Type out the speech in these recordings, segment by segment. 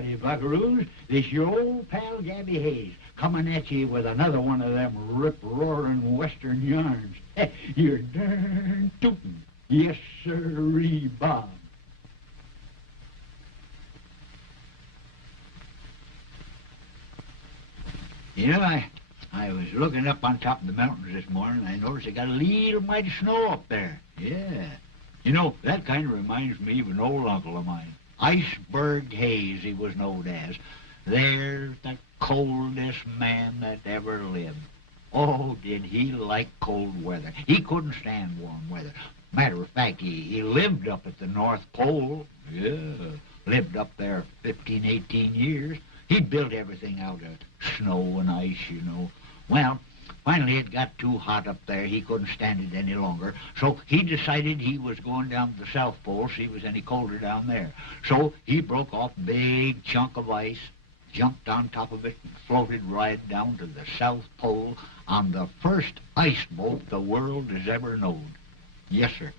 howdy, buckaroos. This your old pal Gabby Hayes, coming at you with another one of them rip-roaring western yarns. You're darn tootin'. Yes, sirree, Bob. You know, I was looking up on top of the mountains this morning, and I noticed they got a little mite of snow up there. Yeah. You know, that kind of reminds me of an old uncle of mine. Iceberg Hayes, he was known as. There's the coldest man that ever lived. Oh, did he like cold weather. He couldn't stand warm weather. Matter of fact, he lived up at the North Pole. Yeah, lived up there 15, 18 years. He built everything out of snow and ice, you know. Well, finally it got too hot up there. He couldn't stand it any longer. So he decided he was going down to the South Pole, see if it was any colder down there. So he broke off a big chunk of ice, jumped on top of it, and floated right down to the South Pole on the first ice boat the world has ever known. Yes, sir.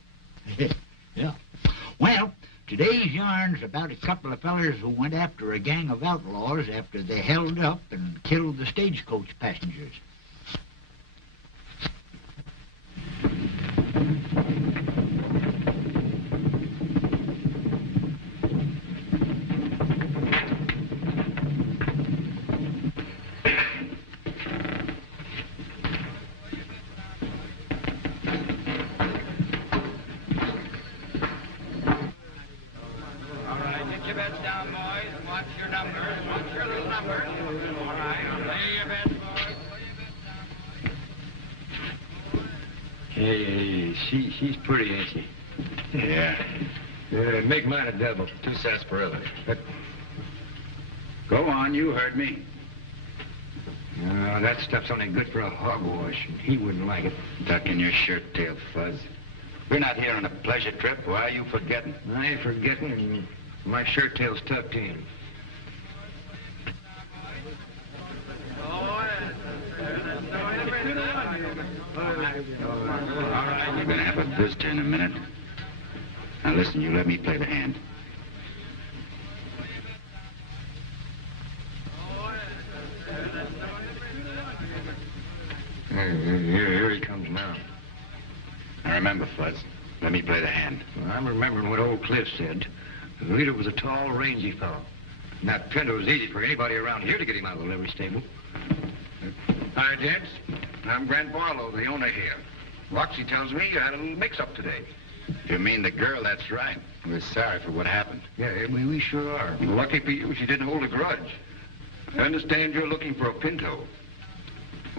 Yeah. Well, today's yarn's about a couple of fellers who went after a gang of outlaws after they held up and killed the stagecoach passengers. Hey, she's pretty, ain't she? Yeah. Make mine a double. 2 sarsaparilla. Go on, you heard me. That stuff's only good for a hogwash, and he wouldn't like it. Duck in your shirt tail, Fuzz. We're not here on a pleasure trip. Why are you forgetting? I ain't forgetting, and my shirt tail's tucked in. We're gonna have a visitor in a minute. Now listen, you let me play the hand. Here he comes now. Now remember, Fuzz, let me play the hand. Well, I'm remembering what old Cliff said. The leader was a tall, rangy fellow. And that Pinto was easy for anybody around here to get him out of the livery stable. Hi, gents. I'm Grant Barlow, the owner here. Roxy tells me you had a little mix-up today. You mean the girl? That's right. We're sorry for what happened. Yeah, we sure are. Lucky for you, she didn't hold a grudge. I understand you're looking for a Pinto.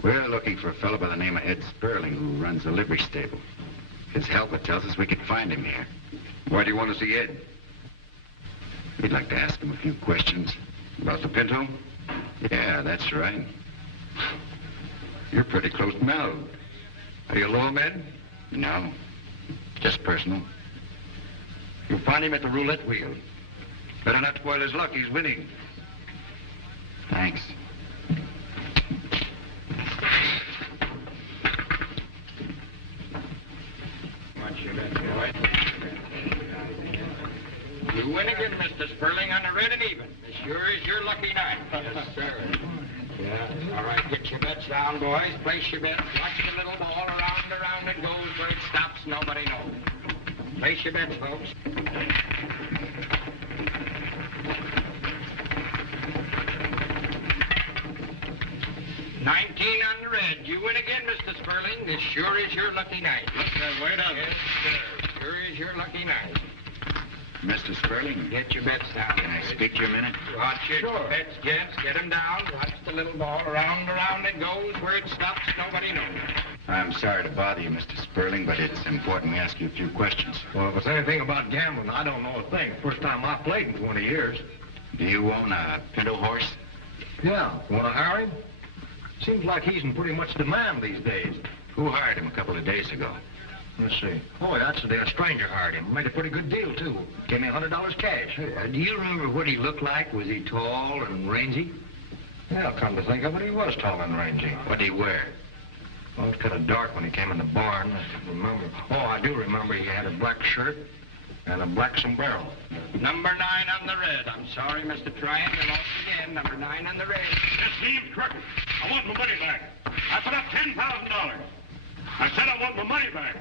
We're looking for a fellow by the name of Ed Sperling who runs the livery stable. His helper tells us we could find him here. Why do you want to see Ed? We'd like to ask him a few questions. About the Pinto? Yeah, that's right. You're pretty close-mouthed. Are you a lawman? No, just personal. You'll find him at the roulette wheel. Better not spoil his luck. He's winning. Thanks. You win again, Mr. Sperling, on the red and even. This sure is your lucky night. Yes, sir. Yeah. All right, get your bets down, boys. Place your bets. Watch the little ball around it goes. Where it stops, nobody knows. Place your bets, folks. 19 on the red. You win again, Mr. Sperling. This sure is your lucky night. Look that way, doesn't it? Yes, sir. Sure is your lucky night. Mr. Sperling, Get your bets down. can I speak to you a minute? Watch your bets, gents. Get them down. Watch the little ball around it goes. Where it stops, nobody knows. I'm sorry to bother you, Mr. Sperling, but it's important we ask you a few questions. Well, if it's anything about gambling, I don't know a thing. First time I played in 20 years. Do you own a Pinto horse? Yeah. Want to hire him? Seems like he's in pretty much demand these days. Who hired him a couple of days ago? Let's see. Oh, actually, a stranger hired him. Made a pretty good deal, too. Gave me $100 cash. Do you remember what he looked like? Was he tall and rangy? Yeah, come to think of it, he was tall and rangy. What did he wear? Well, it was kind of dark when he came in the barn. I remember. Oh, I do remember he had a black shirt, And a black sombrero. Number 9 on the red. I'm sorry, Mr. Tryon. You lost again. Number 9 on the red. This seems crooked. I want my money back. I put up $10,000. I said I want my money back.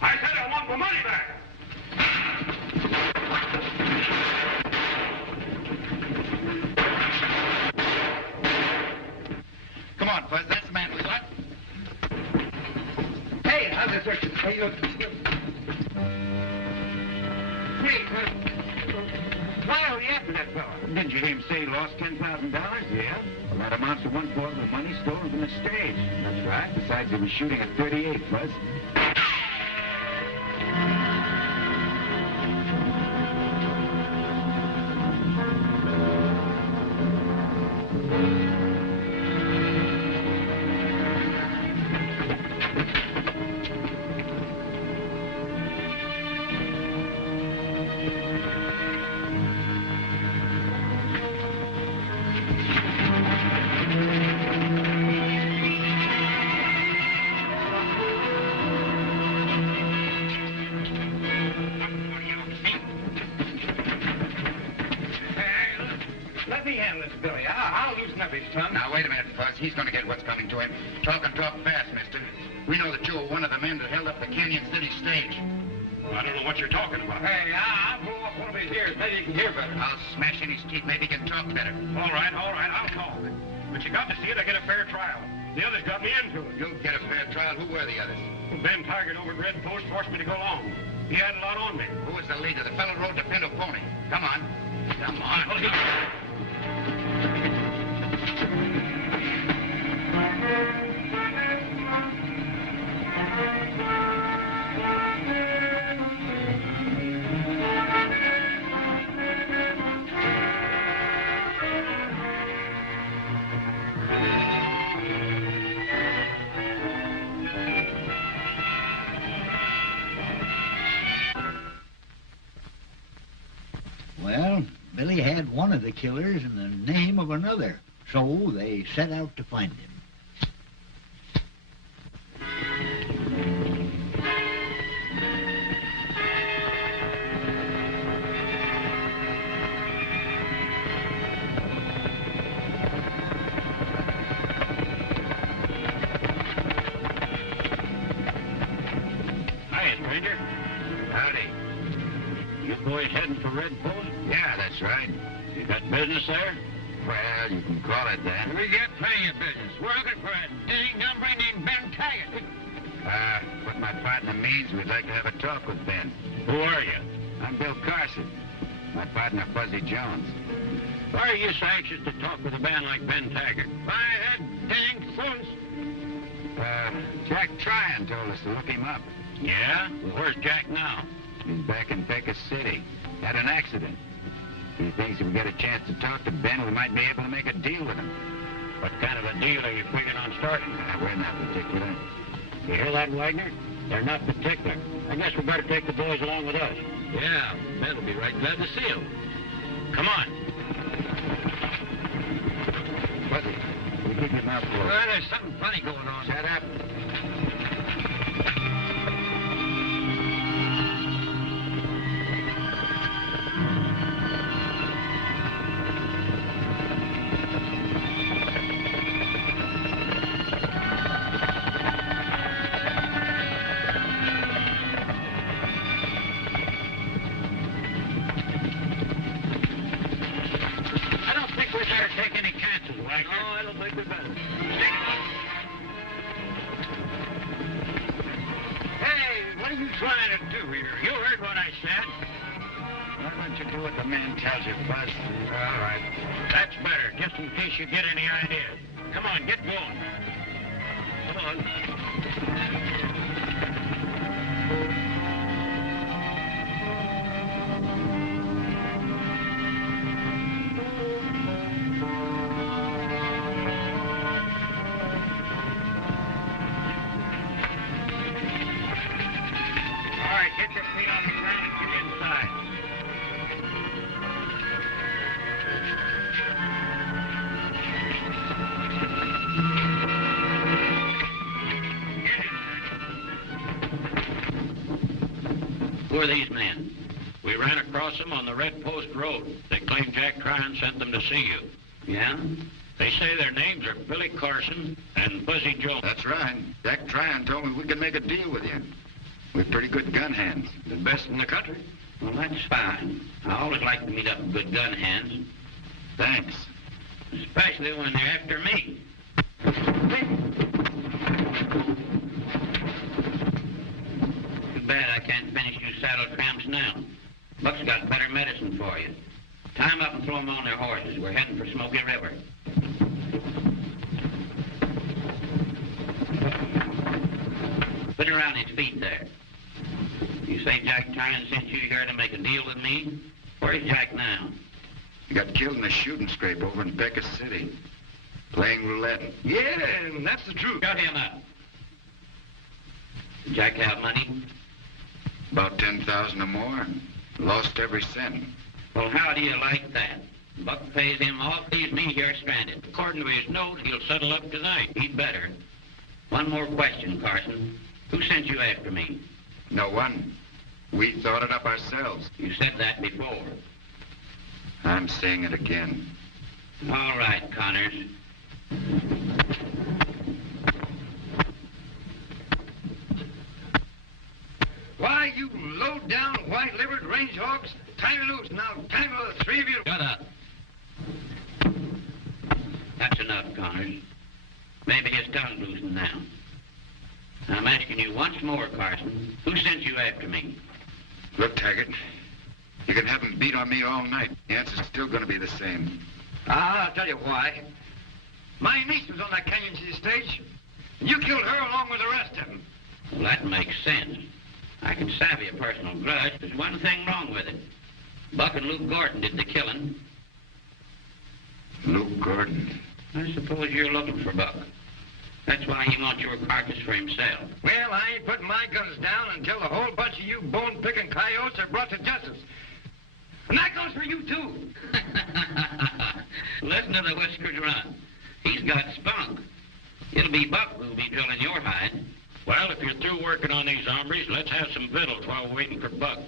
I said I want my money back. Come on, Fuzz. That's the man we got. Hey, how's this working? Hey, look. Hey, why are you after that fellow? Didn't you hear him say he lost $10,000? Yeah. Well, that amounts to 1/4 of the money stolen from the stage. That's right. Besides, he was shooting a .38, Fuzz. Now, wait a minute, Fuzz. He's going to get what's coming to him. Talk fast, mister. We know that you were one of the men that held up the Canyon City stage. I don't know what you're talking about. Hey, I'll blow up one of his ears. Maybe he can hear better. I'll smash in his teeth. Maybe he can talk better. All right, I'll talk. But you got to see it. I get a fair trial. The others got me into it. You'll get a fair trial. Who were the others? Ben Taggart over at Red Post forced me to go along. He had a lot on me. Who was the leader? The fellow rode the Pinto pony. Come on. Come on. Well, Well, Billy had one of the killers in the name of another, so they set out to find him. Hi, stranger. Howdy. You boys heading for Red Post? Yeah, that's right. You got business there? Well, you can call it that. We got plenty of business. We're looking for a dang hombre named Ben Taggart. What my partner means, we'd like to have a talk with Ben. Who are you? I'm Bill Carson. My partner, Fuzzy Jones. Why are you so anxious to talk with a man like Ben Taggart? By that dang fools. Jack Tryon told us to look him up. Yeah? Well, where's Jack now? He's back in Pecos City. Had an accident. He thinks if we get a chance to talk to Ben, we might be able to make a deal with him. What kind of a deal are you figuring on starting? We're not particular. You hear that, Wagner? They're not particular. I guess we better take the boys along with us. Yeah, Ben will be right glad to see him. Come on. Fuzzy, we keep your mouth closed. Well, there's something funny going on. Shut up. All right. That's better, just in case you get any ideas. Come on, get going. Come on. All right, get your feet on the ground and get inside. Who are these men? ran across them on the Red Post Road. They claim Jack Tryon sent them to see you. Yeah? They say their names are Billy Carson and Buzzy Jones. That's right. Jack Tryon told me we could make a deal with you. We're pretty good gun hands. The best in the country. Well, that's fine. I always like to meet up with good gun hands. Thanks. Especially when they're after me. Too bad I can't finish you saddle tramps now. Buck's got better medicine for you. Tie 'em up and throw 'em on their horses. We're heading for Smoky River. Put around his feet there. You say Jack Tryon sent you here to make a deal with me? Where's Jack now? He got killed in a shooting scrape over in Becca City. Playing roulette. Yeah, that's the truth. Shut him up. Did Jack have money? About 10,000 or more. Lost every cent. Well, how do you like that? Buck pays him off, leaves me here stranded. According to his note, he'll settle up tonight. He'd better. One more question, Carson. Who sent you after me? No one. We thought it up ourselves. You said that before. I'm saying it again. All right, Connors. Why, you low-down, white-livered range hogs, tie me loose. Now, time for the three of you. Shut up. That's enough, Connors. Maybe his tongue's loosened now. I'm asking you once more, Carson. Who sent you after me? Look, Taggart, you can have him beat on me all night. The answer's still going to be the same. I'll tell you why. My niece was on that Canyon City stage, and you killed her along with the rest of them. Well, that makes sense. I can savvy a personal grudge. There's one thing wrong with it. Buck and Luke Gordon did the killing. Luke Gordon. I suppose you're looking for Buck. That's why he wants your carcass for himself. Well, I ain't putting my guns down until the whole bunch of you bone-picking coyotes are brought to justice. And that goes for you, too. Listen to the whiskers run. He's got spunk. It'll be Buck who'll be drilling your hide. Well, if you're through working on these hombres, let's have some victuals while we're waiting for Buck.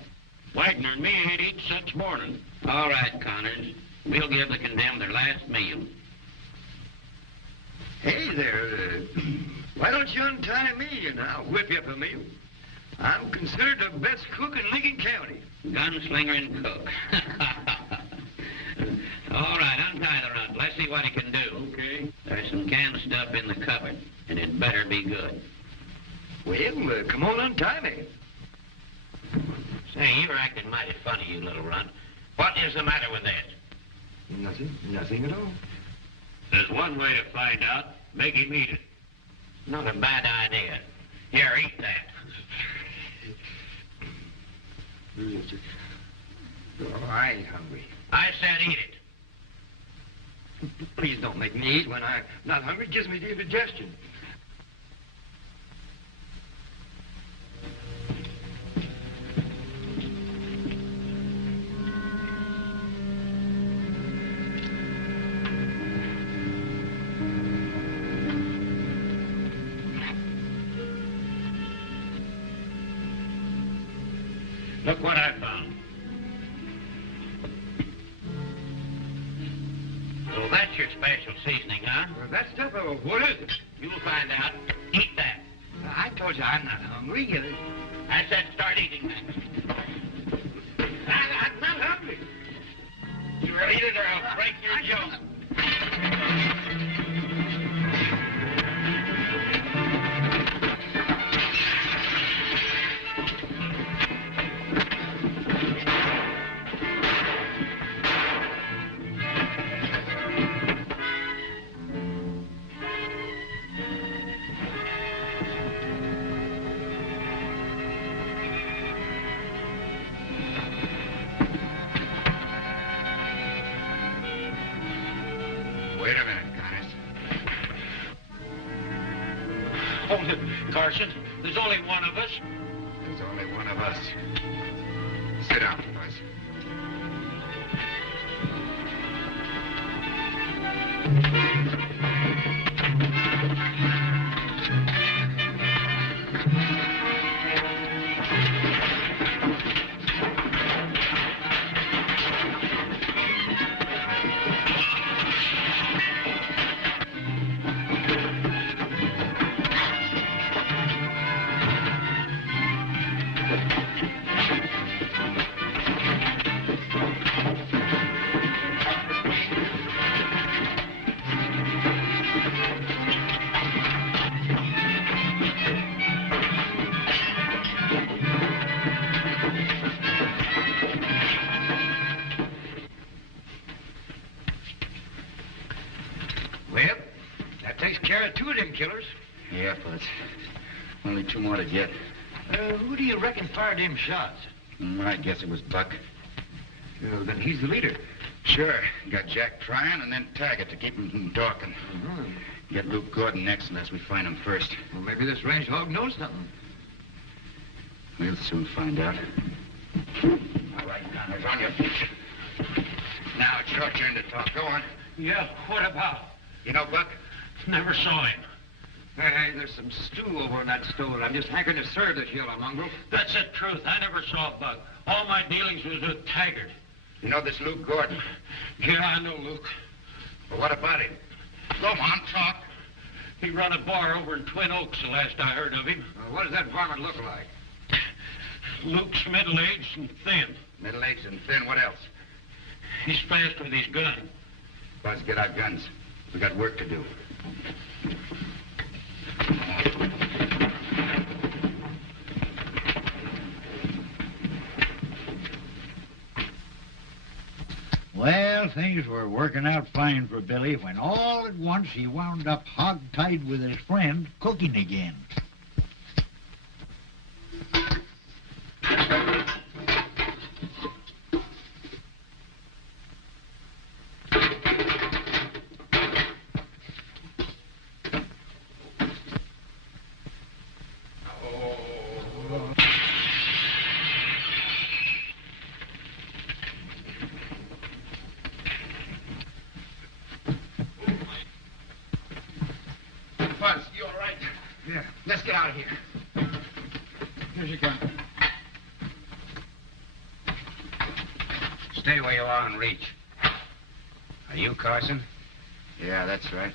Wagner and me ain't eaten since morning. All right, Connors. We'll give the condemned their last meal. Hey there, why don't you untie me and I'll whip you up a meal? I'm considered the best cook in Lincoln County. Gunslinger and cook. All right, untie the runt. Let's see what he can do. Okay. There's some canned stuff in the cupboard, and it better be good. Well, come on, untie me. Say, you're acting mighty funny, you little runt. What is the matter with this? Nothing at all. There's one way to find out. Make him eat it. Not a bad idea. Here, eat that. Oh, I ain't hungry. I said eat it. Please don't make me eat when I'm not hungry. It gives me the indigestion. Look what I found. So that's your special seasoning, huh? That stuff, what is it? You'll find out. Eat that. I told you I'm not hungry. I said start eating that. I'm not hungry. You will eat it or I'll break your jaw. Wait a minute, guys. Hold it, Carson. There's only one of us. There's only one of us. Sit down, boys. Well, that takes care of 2 of them killers. Yeah, but only 2 more to get. Who do you reckon fired them shots? I guess it was Buck. Well, then he's the leader. Sure. Got Jack trying and then Taggart to keep him from talking. Get Luke Gordon next unless we find him first. Well, maybe this range hog knows something. We'll soon find out. All right, Connors, on your feet. Now it's your turn to talk. Go on. Yeah, what about? You know Buck? Never saw him. Hey, there's some stew over on that stove. I'm just hankering to serve this yellow mongrel. That's the truth. I never saw Buck. All my dealings was with Taggart. You know this Luke Gordon? Yeah, I know Luke. Well, what about him? Go on, talk. He run a bar over in Twin Oaks the last I heard of him. What does that varmint look like? Luke's middle-aged and thin. Middle-aged and thin. What else? He's fast with his gun. Let's get our guns. We got work to do. Well, things were working out fine for Billy when all at once he wound up hog-tied with his friend cooking again. Buzz, you all right? Yeah. Let's get out of here. Here's your gun. Stay where you are and reach. Are you Carson? Yeah, that's right.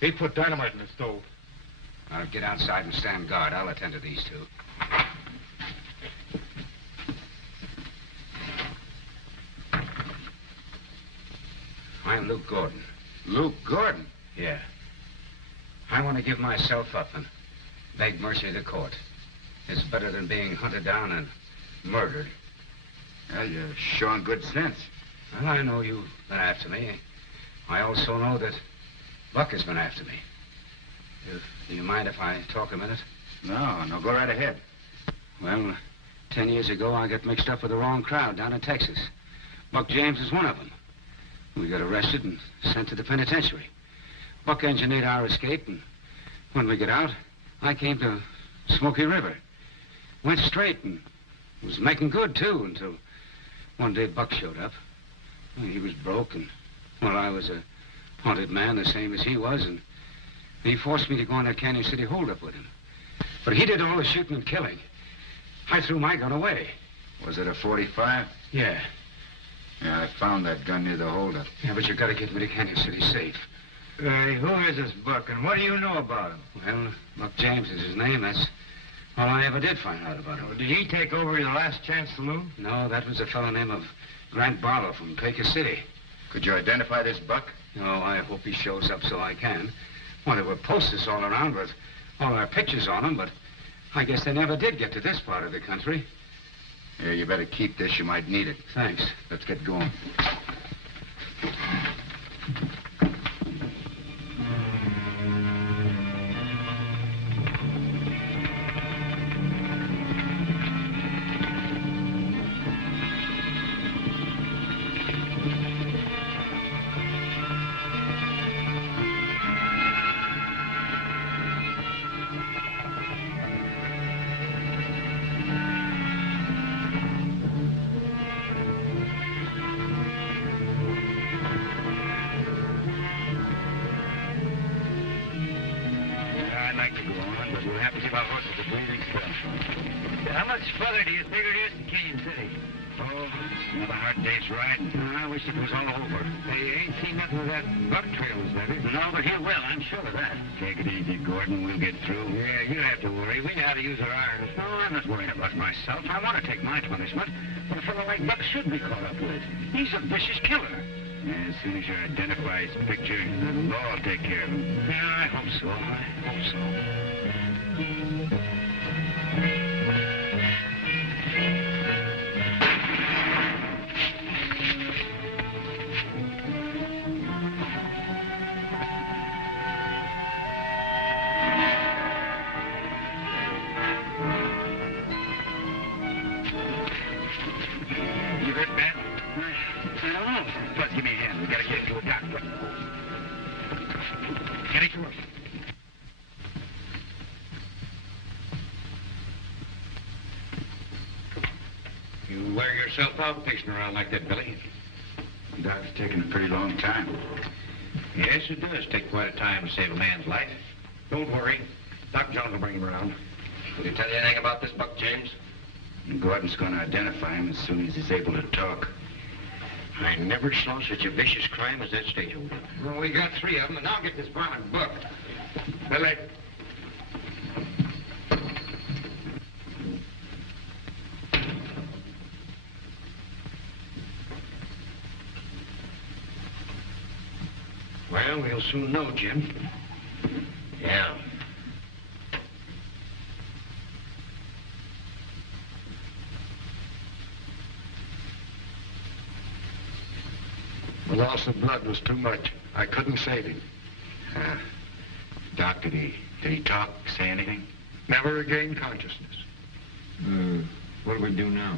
He put dynamite in the stove. I'll get outside and stand guard. I'll attend to these 2. I'm Luke Gordon. Luke Gordon? Yeah. I want to give myself up and beg mercy of the court. It's better than being hunted down and murdered. Well, you're showing good sense. Well, I know you've been after me. I also know that Buck has been after me. Do you mind if I talk a minute? No, go right ahead. Well, 10 years ago, I got mixed up with the wrong crowd down in Texas. Buck James is one of them. We got arrested and sent to the penitentiary. Buck engineered our escape, and when we got out, I came to Smoky River. Went straight and was making good, too, until one day Buck showed up. He was broke, and, well, I was a haunted man the same as he was, and he forced me to go on that Canyon City holdup with him. But he did all the shooting and killing. I threw my gun away. Was it a 45? Yeah. Yeah, I found that gun near the holdup. Yeah, but you gotta get me to Canyon City safe. Who is this Buck, and what do you know about him? Well, Buck James is his name. That's all I ever did find out about him. Did he take over your Last Chance Saloon? No, that was a fellow named of Grant Barlow from Quaker City. Could you identify this Buck? No, I hope he shows up so I can. Well, there were posters all around with all our pictures on them, but I guess they never did get to this part of the country. Here, you better keep this. You might need it. Thanks. Let's get going. How much further do you figure it is to Canyon City? Oh, another hard day's ride. I wish it was all over. They ain't seen nothing of that buck trail, have they? No, but he will. I'm sure of that. Take it easy, Gordon. We'll get through. Yeah, you don't have to worry. We know how to use our irons. No, I'm not worrying about myself. I want to take my punishment. But a fellow like Buck should be caught up with. He's a vicious killer. As soon as you identify his picture, the law will take care of him. Yeah, I hope so. I hope so. You wear yourself out pacing around like that, Billy. Doc, it's taking a pretty long time. Yes, it does take quite a time to save a man's life. Don't worry. Doc John will bring him around. Did he tell you anything about this Buck James? Gordon's going to identify him as soon as he's able to talk. I never saw such a vicious crime as that stageholder. Well, we got 3 of them, and I'll get this varmint booked. Billy. Well, we'll soon know, Jim. Yeah. The loss of blood was too much. I couldn't save him. Doc, did he talk, say anything? Never regained consciousness. What do we do now?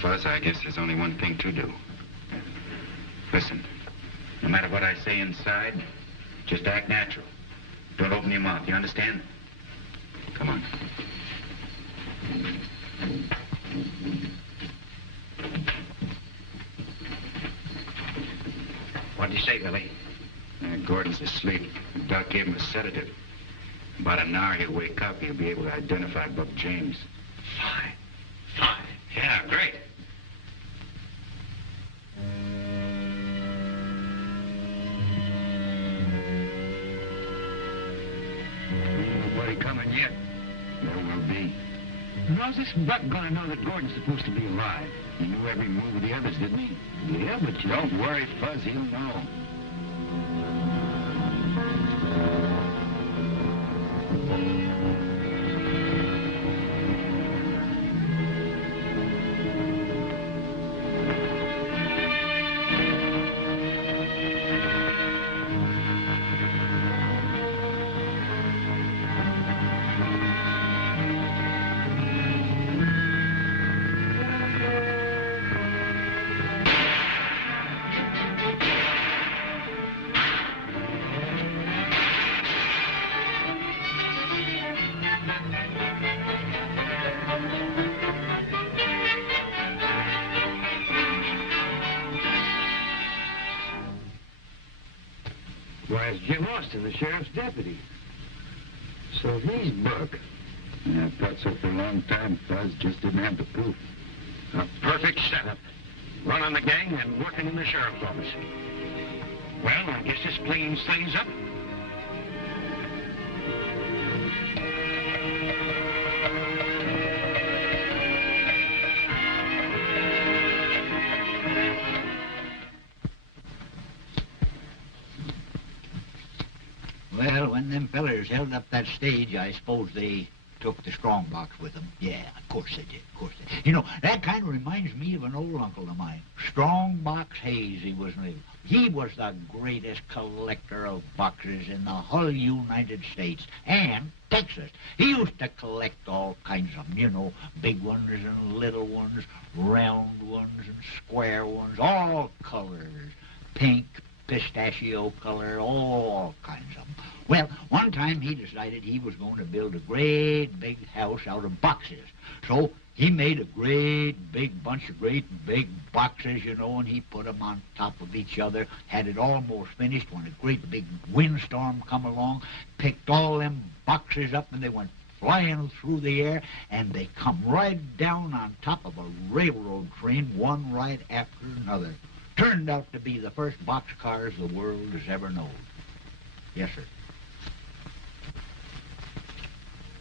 Fuzz, I guess there's only one thing to do. Listen, no matter what I say inside, just act natural. Don't open your mouth, you understand? Come on. What did you say, Billy? Gordon's asleep. Doc gave him a sedative. About an hour he'll wake up. He'll be able to identify Buck James. Fine. Yeah, great. Nobody coming yet. There will be. How's this Buck gonna know that Gordon's supposed to be alive? He knew every move of the others, didn't he? Yeah, but you... Don't worry, Fuzz. He'll know. Why, it's Jim Austin, the sheriff's deputy. So he's Buck. Yeah, I've thought so for a long time, Fuzz. Just didn't have the proof. A perfect setup. Run on the gang and working in the sheriff's office. Well, I guess this cleans things up. Well, when them fellers held up that stage, I suppose they took the strong box with them. Yeah, of course they did, of course they did. You know, that kind of reminds me of an old uncle of mine. Strong Box Hayes, he was named. He was the greatest collector of boxes in the whole United States and Texas. He used to collect all kinds of them, you know, big ones and little ones, round ones and square ones, all colors, pink, pistachio color, all kinds of them. Well, one time he decided he was going to build a great big house out of boxes. So he made a great big bunch of great big boxes, you know, and he put them on top of each other, had it almost finished when a great big windstorm come along, picked all them boxes up, and they went flying through the air, and they come right down on top of a railroad train, one right after another. Turned out to be the first boxcars the world has ever known. Yes, sir.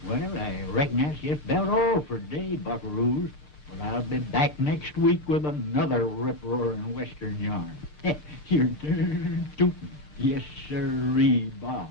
Well, I reckon that's just about all for today, buckaroos. But I'll be back next week with another rip-roaring Western yarn. Your turn, tootin'. Yes, sirree, Bob.